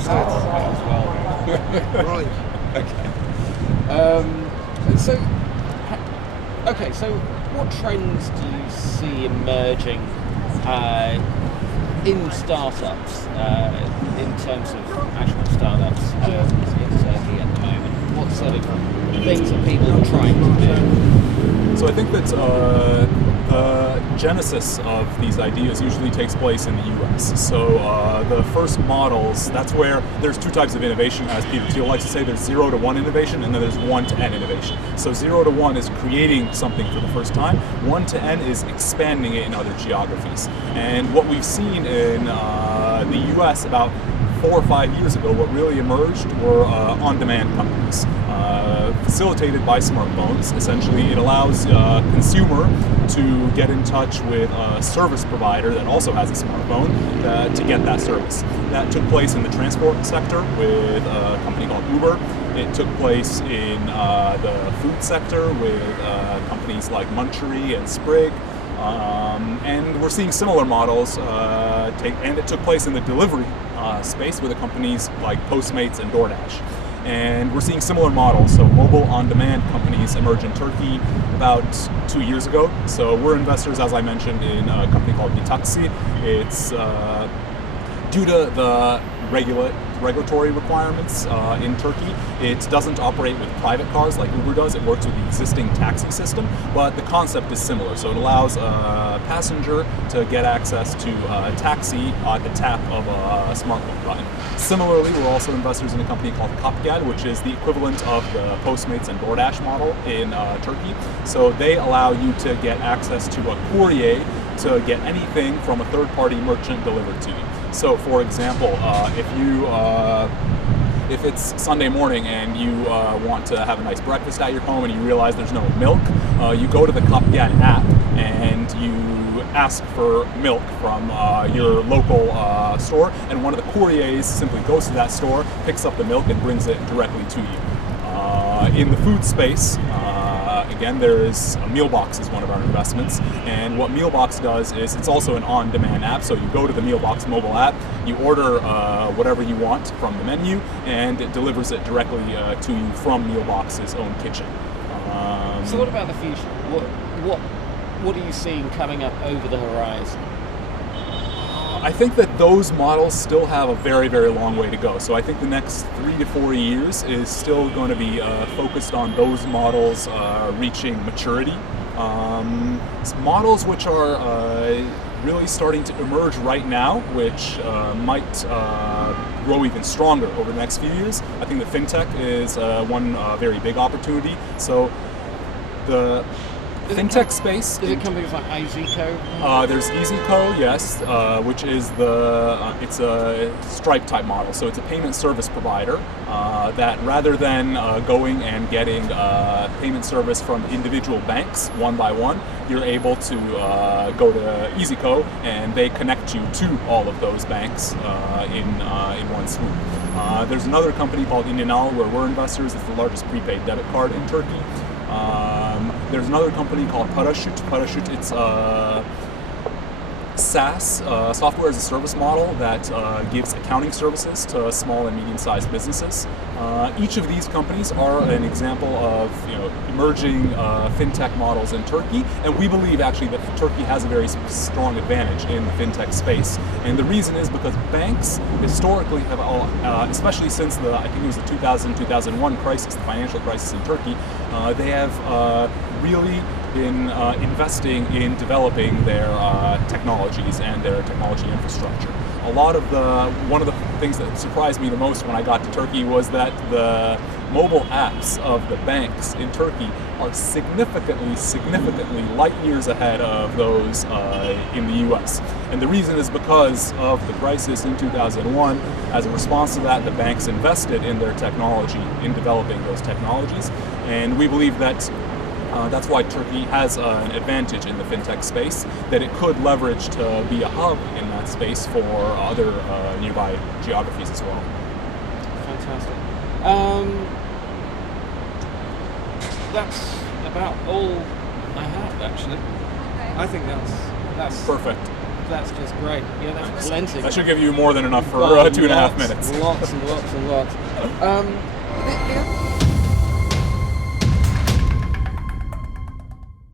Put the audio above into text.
curiosity a little bit as well. Right. So what trends do you see emerging in startups, in terms of actual startups in Turkey at the moment? What sort of things are people trying to do? So I think that the genesis of these ideas usually takes place in the US. So the first models, that's where there's two types of innovation, as Peter Thiel likes to say. There's 0 to 1 innovation, and then there's 1 to N innovation. So 0 to 1 is creating something for the first time. 1 to N is expanding it in other geographies. And what we've seen in the US about 4 or 5 years ago, what really emerged were on-demand companies. Facilitated by smartphones. Essentially, it allows a consumer to get in touch with a service provider that also has a smartphone to get that service. That took place in the transport sector with a company called Uber. It took place in the food sector with companies like Munchery and Sprig. And we're seeing similar models and it took place in the delivery space with the companies like Postmates and DoorDash. And we're seeing similar models, so mobile on-demand companies emerge in Turkey about 2 years ago. So we're investors, as I mentioned, in a company called Bitaxi. It's due to the regulatory requirements in Turkey, it doesn't operate with private cars like Uber does. It works with the existing taxi system, but the concept is similar. So it allows a passenger to get access to a taxi at the tap of a smartphone button. Similarly, we're also investors in a company called Kapgel, which is the equivalent of the Postmates and DoorDash model in Turkey. So they allow you to get access to a courier to get anything from a third-party merchant delivered to you. So, for example, if it's Sunday morning and you want to have a nice breakfast at your home and you realize there's no milk, you go to the Kapgel app and you ask for milk from your local store, and one of the couriers simply goes to that store, picks up the milk, and brings it directly to you. In the food space, again, there is Mealbox is one of our investments, and what Mealbox does is it's also an on-demand app. So you go to the Mealbox mobile app, you order whatever you want from the menu, and it delivers it directly to you from Mealbox's own kitchen. So what about the future? What are you seeing coming up over the horizon? I think that those models still have a very, very long way to go. So I think the next 3 to 4 years is still going to be focused on those models reaching maturity. Models which are really starting to emerge right now, which might grow even stronger over the next few years. I think that fintech is one very big opportunity. So the fintech space. Is it companies like EasyCo? There's EasyCo, yes, which is it's a Stripe type model. So it's a payment service provider that rather than going and getting payment service from individual banks one by one, you're able to go to EasyCo and they connect you to all of those banks in one swoop. There's another company called Indianal where we're investors. It's the largest prepaid debit card in Turkey. There's another company called Parachute. Parachute, it's a SaaS, software as a service model that gives accounting services to small and medium-sized businesses. Each of these companies are an example of emerging fintech models in Turkey, and we believe actually that Turkey has a very strong advantage in the fintech space. And the reason is because banks historically have, especially since I think it was the 2000-2001 crisis, the financial crisis in Turkey, they have really been investing in developing their technologies and their technology infrastructure. One of the things that surprised me the most when I got to Turkey was that the mobile apps of the banks in Turkey are significantly light years ahead of those in the US. And the reason is because of the crisis in 2001. As a response to that, the banks invested in their technology, in developing those technologies. And we believe that that's why Turkey has an advantage in the fintech space, that it could leverage to be a hub in that space for other nearby geographies as well. Fantastic. That's about all I have, actually. I think that's perfect. that's just great. Yeah, that's plenty. That should give you more than enough for Well, 2.5 minutes. Lots and lots and lots.